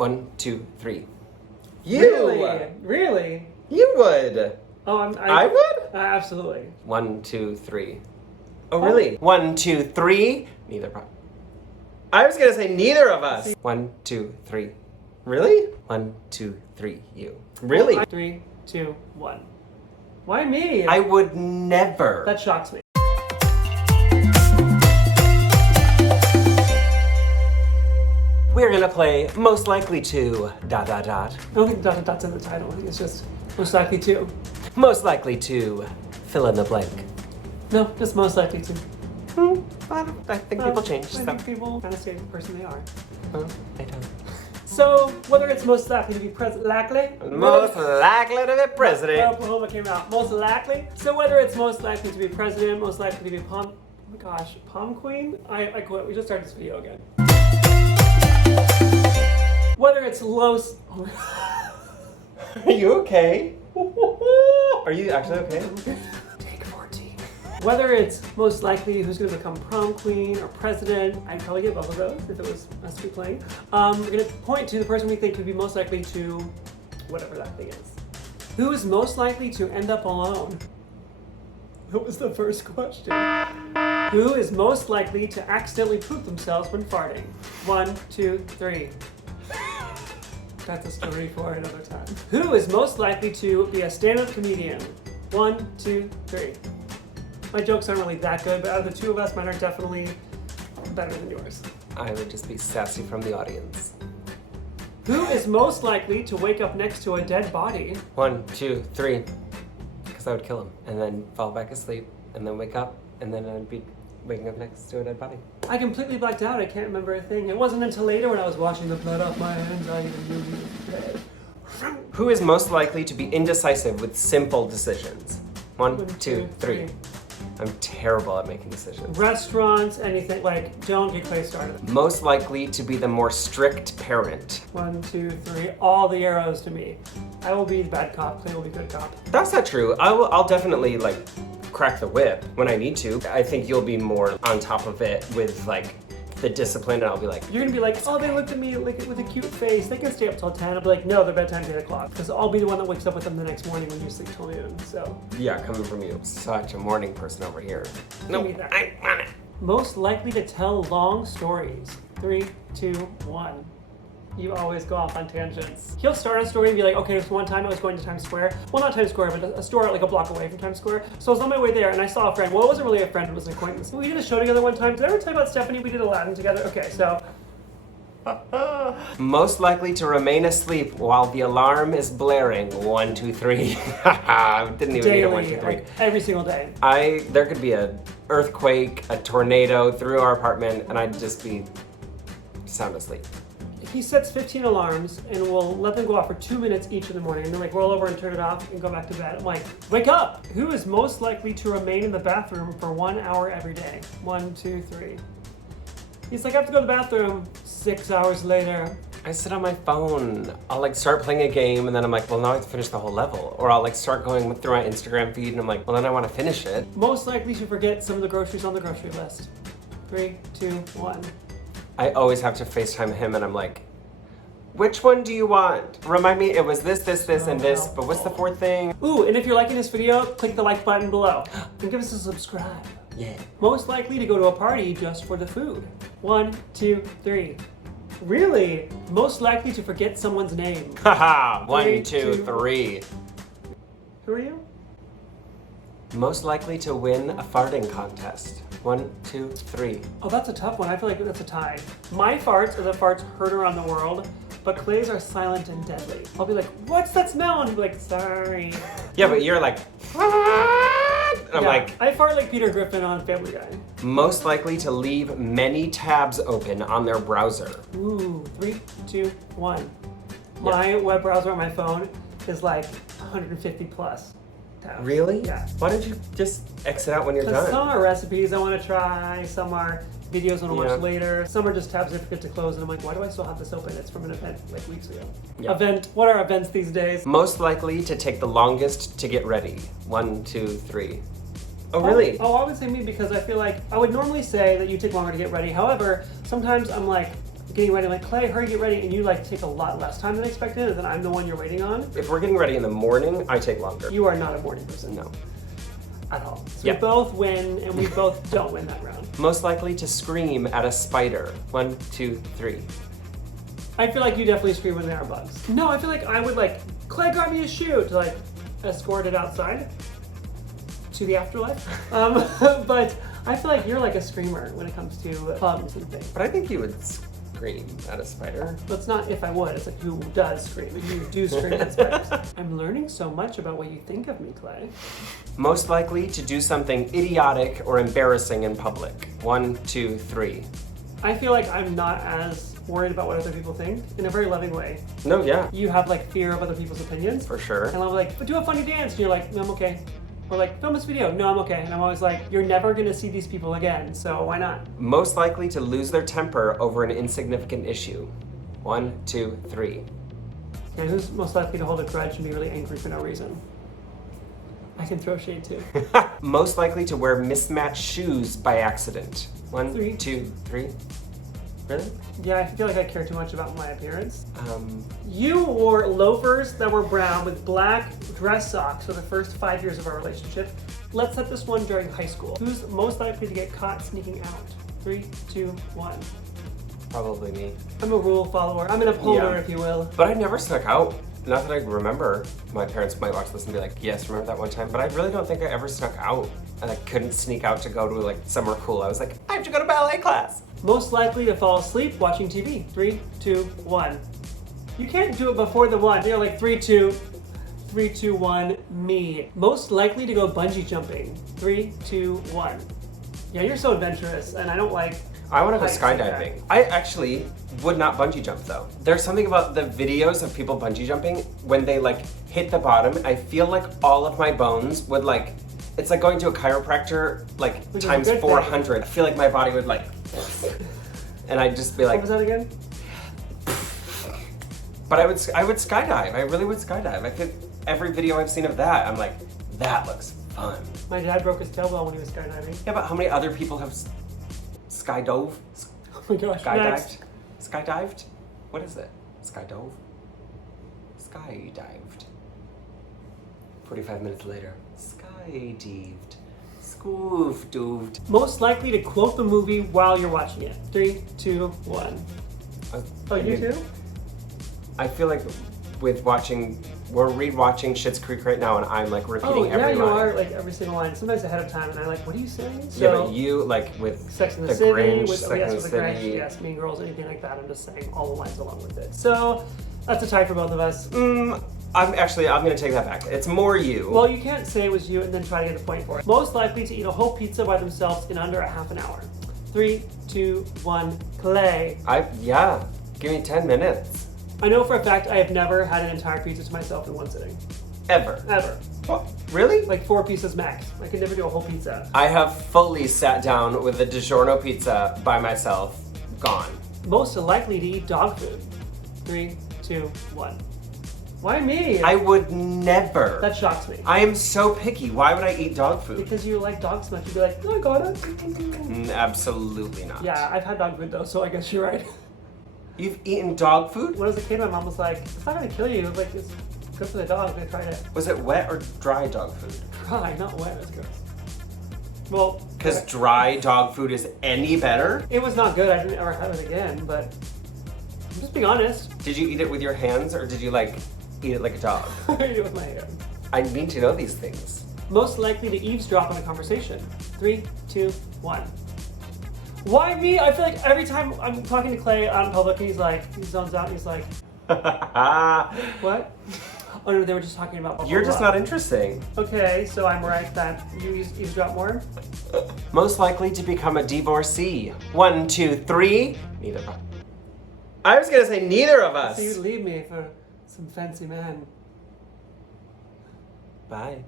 1, 2, 3. You! Really? You would! Oh, I would? Absolutely. 1, 2, 3. Oh, really? 1, 2, 3. Neither. I was gonna say neither of us. 1, 2, 3. Really? 1, 2, 3. You. Really? 3, 2, 1. Why me? I would never. That shocks me. We're gonna play most likely to ... I don't think dot's in the title. I think it's just most likely to. Most likely to fill in the blank. No, just most likely to. I think people change I stuff. think people kind of say the person they are. Well, I don't. So, whether it's most likely to be president, Most likely to be president. Oklahoma came out. Most likely. So whether it's most likely to be president, most likely to be pom queen? I quit. We just started this video again. Whether it's Los... Are you okay? Are you actually okay? Take 14. Whether it's most likely who's going to become prom queen or president, I'd probably get both of those if it was us to be playing. We're going to point to the person we think could be most likely to whatever that thing is. Who is most likely to end up alone? That was the first question. Who is most likely to accidentally poop themselves when farting? 1, 2, 3. That's a story for another time. Who is most likely to be a stand-up comedian? 1, 2, 3. My jokes aren't really that good, but out of the two of us, mine are definitely better than yours. I would just be sassy from the audience. Who is most likely to wake up next to a dead body? 1, 2, 3. Because I would kill him and then fall back asleep and then wake up and then I'd be waking up next to a dead body. I completely blacked out. I can't remember a thing. It wasn't until later when I was washing the blood off my hands I even knew he was dead. Who is most likely to be indecisive with simple decisions? 1, 2, 3. I'm terrible at making decisions. Restaurants, anything, like, don't get Clay started. Most likely to be the more strict parent. 1, 2, 3, all the arrows to me. I will be the bad cop, Clay will be good cop. That's not true. I'll definitely like crack the whip when I need to. I think you'll be more on top of it with like the discipline and I'll be like, you're gonna be like, oh, they looked at me like with a cute face. They can stay up till 10. I'll be like, no, their bedtime's 8 o'clock. Because I'll be the one that wakes up with them the next morning when you sleep till noon, so. yeah, coming from you. Such a morning person over here. No, me that. I want it. Most likely to tell long stories. 3, 2, 1. You always go off on tangents. He'll start a story and be like, okay, this one time I was going to Times Square. Well, not Times Square, but a store like a block away from Times Square. So I was on my way there and I saw a friend. Well, it wasn't really a friend, it was an acquaintance. We did a show together one time. Did I ever tell you about Stephanie? We did Aladdin together. Okay, so. Most likely to remain asleep while the alarm is blaring. 1, 2, 3. Didn't even need a 1, 2, 3. Like, every single day. There could be an earthquake, a tornado through our apartment, and I'd just be sound asleep. He sets 15 alarms and we'll let them go off for 2 minutes each in the morning and then like roll over and turn it off and go back to bed. I'm like, wake up! Who is most likely to remain in the bathroom for 1 hour every day? 1, 2, 3. He's like, I have to go to the bathroom. 6 hours later. I sit on my phone. I'll like start playing a game and then I'm like, well, now I have to finish the whole level. Or I'll like start going through my Instagram feed and I'm like, well, then I want to finish it. Most likely to forget some of the groceries on the grocery list. 3, 2, 1. I always have to FaceTime him and I'm like, which one do you want? Remind me, it was this, and this, but what's the fourth thing? Ooh, and if you're liking this video, click the like button below. And give us a subscribe. Yeah. Most likely to go to a party just for the food. 1, 2, 3. Really? Most likely to forget someone's name. Haha, 1, 3, 2, 3. Who are you? Most likely to win a farting contest. 1, 2, 3. Oh, that's a tough one. I feel like that's a tie. My farts are the farts heard around the world, but Clay's are silent and deadly. I'll be like, what's that smell? And he'll be like, sorry. Yeah, but you're like, I'm like, I fart like Peter Griffin on Family Guy. most likely to leave many tabs open on their browser. Ooh, 3, 2, 1. Yeah. My web browser on my phone is like 150 plus tabs. Really? Yeah. Why don't you just exit out when you're done? Some are recipes I want to try, some are videos I want to watch later, some are just tabs I forget to close, and I'm like, why do I still have this open? It's from an event like weeks ago. Yeah. Event, what are events these days? Most likely to take the longest to get ready. 1, 2, 3. Oh, really? I would say me because I feel like I would normally say that you take longer to get ready. However, sometimes I'm like, getting ready, like, Clay, hurry, get ready, and you like take a lot less time than expected, and then I'm the one you're waiting on. If we're getting ready in the morning, I take longer. You are not a morning person. No. At all. So Yep. we both win, and we both don't win that round. Most likely to scream at a spider. 1, 2, 3. I feel like you definitely scream when there are bugs. No, I feel like I would like, Clay, grab me a shoe to like escort it outside to the afterlife. But I feel like you're like a screamer when it comes to bugs and things. But I think you would scream at a spider. But it's not if I would, it's like who does scream, and you do scream at spiders. I'm learning so much about what you think of me, Clay. Most likely to do something idiotic or embarrassing in public. 1, 2, 3. I feel like I'm not as worried about what other people think in a very loving way. No, yeah, You have like fear of other people's opinions. for sure. And I'm like, but do a funny dance. And you're like, no, I'm okay. Or like, film this video. No, I'm okay. And I'm always like, you're never gonna see these people again, so why not? Most likely to lose their temper over an insignificant issue. 1, 2, 3. And who's most likely to hold a grudge and be really angry for no reason? I can throw shade too. Most likely to wear mismatched shoes by accident. 1, 3. 2, 3. Really? Yeah, I feel like I care too much about my appearance. You wore loafers that were brown with black dress socks for the first 5 years of our relationship. Let's set this one during high school. Who's most likely to get caught sneaking out? 3, 2, 1. Probably me. I'm a rule follower. I'm an upholder, Yeah. if you will. But I never snuck out. Not that I remember. My parents might watch this and be like, yes, remember that one time? But I really don't think I ever snuck out. And I couldn't sneak out to go to like somewhere cool. I was like, I have to go to ballet class. Most likely to fall asleep watching TV. 3, 2, 1. You can't do it before the 1. You're like 3, 2, 3, 2, 1, me. Most likely to go bungee jumping. 3, 2, 1. Yeah, you're so adventurous, and I don't like. I want to go heights like skydiving. that. I actually would not bungee jump though. There's something about the videos of people bungee jumping when they like hit the bottom. I feel like all of my bones would like, it's like going to a chiropractor like Which is a times good thing. 400. I feel like my body would like, and I'd just be What like, was that again? but I would skydive. I really would skydive. I think every video I've seen of that, I'm like, that looks fun. My dad broke his tailbone when he was skydiving. Yeah, but how many other people have skydove? Oh my gosh. Skydived? Next. Skydived? What is it? Skydove? Skydived. 45 minutes later. Skydived. Scoofdoved. Most likely to quote the movie while you're watching it. 3, 2, 1. Oh, you too? I feel like with watching, we're rewatching Schitt's Creek right now and I'm like repeating Oh, yeah, every you line. are, like every single line. Sometimes ahead of time, and I'm like, what are you saying? Yeah, but you, like with Sex and the the City, Grinch, with, Sex yes, and with the the Grinch, City. yes, Mean Girls, anything like that. I'm just saying all the lines along with it. So that's a tie for both of us. I'm gonna take that back. It's more you. Well, you can't say it was you and then try to get a point for it. Most likely to eat a whole pizza by themselves in under a half an hour. 3, 2, 1, play. Yeah, give me 10 minutes. I know for a fact I have never had an entire pizza to myself in one sitting. Ever. Ever. What? Really? Like 4 pieces max. I could never do a whole pizza. I have fully sat down with a DiGiorno pizza by myself, gone. Most likely to eat dog food. 3, 2, 1. Why me? I would never. That shocks me. I am so picky. Why would I eat dog food? Because you like dogs so much, you'd be like, oh, I got it. Absolutely not. Yeah, I've had dog food though, so I guess you're right. You've eaten dog food? When I was a kid, my mom was like, it's not gonna kill you. It was like, it's good for the dog. I tried it. Was it wet or dry dog food? Dry, not wet. It's gross. Well, Because dry dog food is any better? it was not good. I didn't ever have it again, but I'm just being honest. Did you eat it with your hands or did you like eat it like a dog? I ate it with my hand. I need to know these things. Most likely to eavesdrop on a conversation. 3, 2, 1. Why me? I feel like every time I'm talking to Clay out in public, he zones out and he's like, what? Oh no, they were just talking about blah, blah, You're just blah. not interesting. Okay, so I'm right that you eavesdrop more? Most likely to become a divorcee. 1, 2, 3. Neither. I was gonna say neither of us. So you'd leave me for some fancy man. Bye.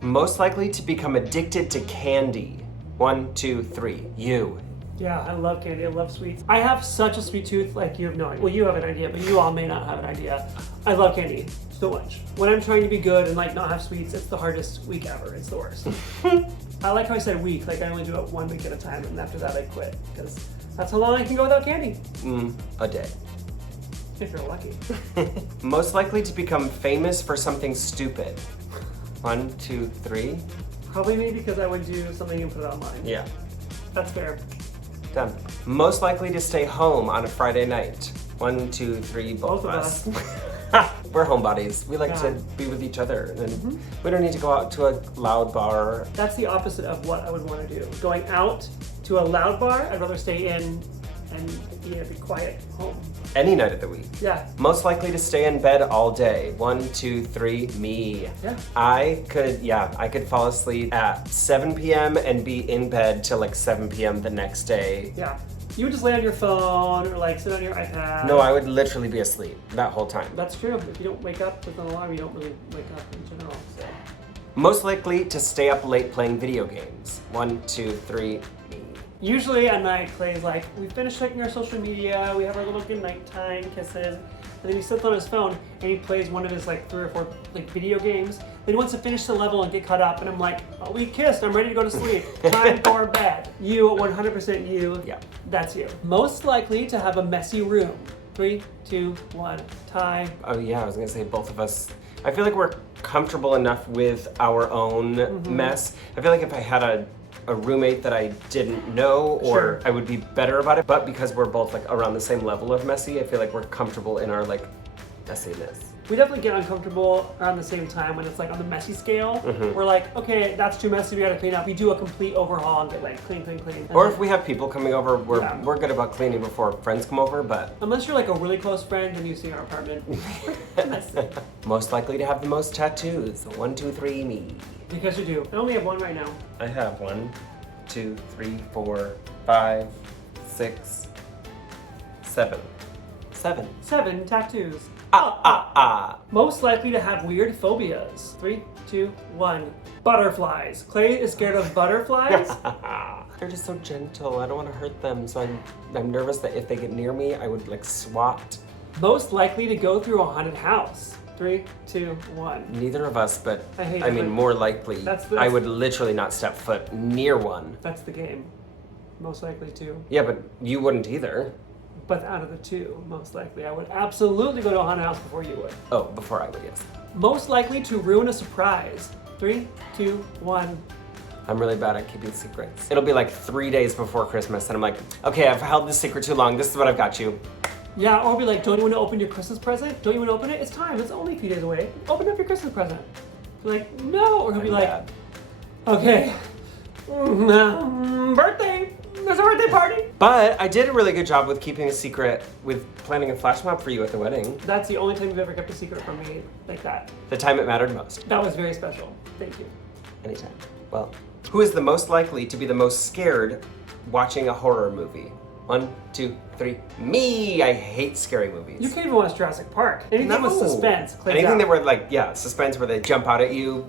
Most likely to become addicted to candy. 1, 2, 3. You. Yeah, I love candy. I love sweets. I have such a sweet tooth, like you have no idea. Well, you have an idea, but you all may not have an idea. I love candy so much. When I'm trying to be good and like not have sweets, it's the hardest week ever. It's the worst. I like how I said week. Like I only do it 1 week at a time, and after that I quit because That's how long I can go without candy. A day. If you're lucky. Most likely to become famous for something stupid. 1, 2, 3. Probably me because I would do something and put it online. Yeah. That's fair. Done. Most likely to stay home on a Friday night. 1, 2, 3, both of us. We're homebodies. We like to be with each other, and we don't need to go out to a loud bar. That's the opposite of what I would want to do. Going out to a loud bar, I'd rather stay in and be quiet home. Any night of the week. Yeah. Most likely to stay in bed all day. 1, 2, 3, me. Yeah. I could fall asleep at 7 p.m. and be in bed till like 7 p.m. the next day. Yeah. You would just lay on your phone or like sit on your iPad. No, I would literally be asleep that whole time. That's true. If you don't wake up with an alarm, you don't really wake up in general. So. Most likely to stay up late playing video games. 1, 2, 3, me. Usually at night, Clay's like, we finished checking our social media, we have our little good nighttime kisses, and then he sits on his phone and he plays one of his like 3 or 4 like video games. Then he wants to finish the level and get caught up, and I'm like, oh, we kissed, I'm ready to go to sleep. Time for bed. You, 100% you. Yeah. That's you. Most likely to have a messy room. 3, 2, 1, tie. Oh yeah, I was gonna say both of us. I feel like we're comfortable enough with our own mess. I feel like if I had a roommate that I didn't know, or I would be better about it, but because we're both like around the same level of messy, I feel like we're comfortable in our like messiness. We definitely get uncomfortable around the same time when it's like on the messy scale. We're like, okay, that's too messy, we gotta clean up. We do a complete overhaul and get like clean. And or if we have people coming over, we're good about cleaning before friends come over, but... Unless you're like a really close friend and you see our apartment. Messy. Most likely to have the most tattoos. 1, 2, 3, me. Because you do. I only have one right now. I have 1, 2, 3, 4, 5, 6, 7. 7 tattoos. Most likely to have weird phobias. 3, 2, 1. Butterflies. Clay is scared of butterflies. They're just so gentle. I don't want to hurt them, so I'm nervous that if they get near me, I would like swat. Most likely to go through a haunted house. 3, 2, 1. Neither of us, but I mean more likely. I would literally not step foot near one. That's the game. Most likely to. Yeah, but you wouldn't either. But out of the 2, most likely, I would absolutely go to a haunted house before you would. Oh, before I would, yes. Most likely to ruin a surprise. 3, 2, 1. I'm really bad at keeping secrets. It'll be like 3 days before Christmas, and I'm like, okay, I've held this secret too long. This is what I've got you. Yeah, or be like, don't you want to open your Christmas present? Don't you want to open it? It's time. It's only a few days away. Open up your Christmas present. Be like, no. Or he'll be like, okay, birthday. There's a birthday party. But I did a really good job with keeping a secret with planning a flash mob for you at the wedding. That's the only time you've ever kept a secret from me like that. The time it mattered most. That was very special. Thank you. Anytime. Well, who is the most likely to be the most scared watching a horror movie? 1, 2, 3. Me! I hate scary movies. You can't even watch Jurassic Park. Anything with suspense. Anything that were like, suspense where they jump out at you.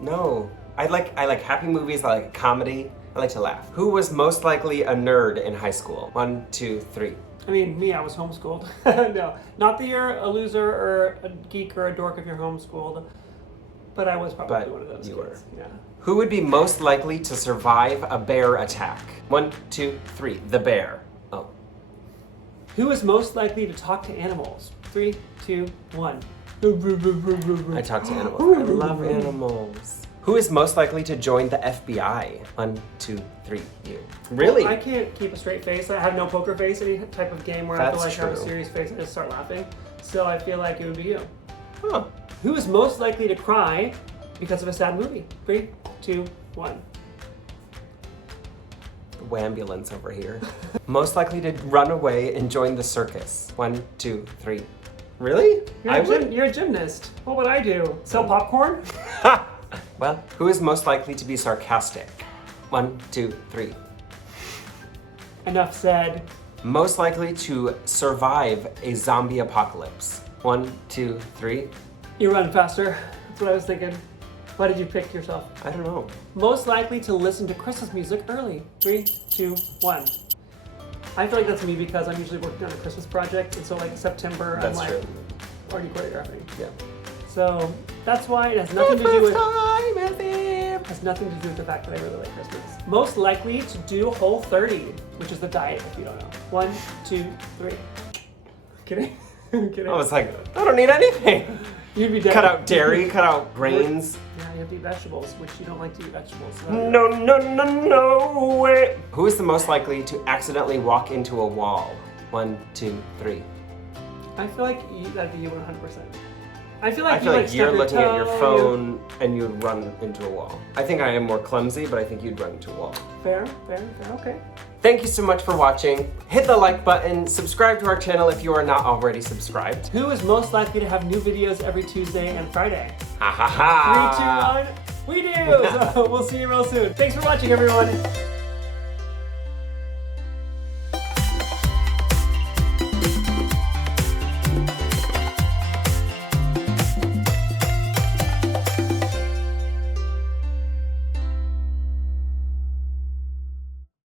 No. I like happy movies. I like comedy. I like to laugh. Who was most likely a nerd in high school? 1, 2, 3. I mean, me, I was homeschooled. No, not that you're a loser or a geek or a dork if you're homeschooled, but I was probably one of those kids. Yeah. Who would be most likely to survive a bear attack? 1, 2, 3. The bear. Oh. Who is most likely to talk to animals? 3, 2, 1. I talk to animals. I love animals. Who is most likely to join the FBI? 1, 2, 3. You. Really? Well, I can't keep a straight face. I have no poker face. Any type of game where I feel like I have a serious face, I just start laughing. So I feel like it would be you. Huh. Who is most likely to cry because of a sad movie? 3, 2, 1. Wambulance over here. Most likely to run away and join the circus. 1, 2, 3. Really? You're a gymnast. What would I do? Sell popcorn? Well, who is most likely to be sarcastic? 1, 2, 3. Enough said. Most likely to survive a zombie apocalypse. 1, 2, 3. You run faster. That's what I was thinking. Why did you pick yourself? I don't know. Most likely to listen to Christmas music early. 3, 2, 1. I feel like that's me because I'm usually working on a Christmas project, and so like September, I'm like already choreographing. Yeah. So that's why it has nothing to do with. Time is here. has nothing to do with the fact that I really like Christmas. Most likely to do Whole30, which is the diet if you don't know. 1, 2, 3. Kidding? Kidding. I was like, I don't need anything. You'd be dead. Cut out dairy, cut out grains. Yeah, you have to eat vegetables, which you don't like to eat vegetables. So No way. Who is the most likely to accidentally walk into a wall? 1, 2, 3. I feel like that'd be you 100%. I feel like you're looking at your phone and you'd run into a wall. I think I am more clumsy, but I think you'd run into a wall. Fair, okay. Thank you so much for watching. Hit the like button, subscribe to our channel if you are not already subscribed. Who is most likely to have new videos every Tuesday and Friday? Ha ha ha! 3, 2, 1, we do! So we'll see you real soon. Thanks for watching, everyone.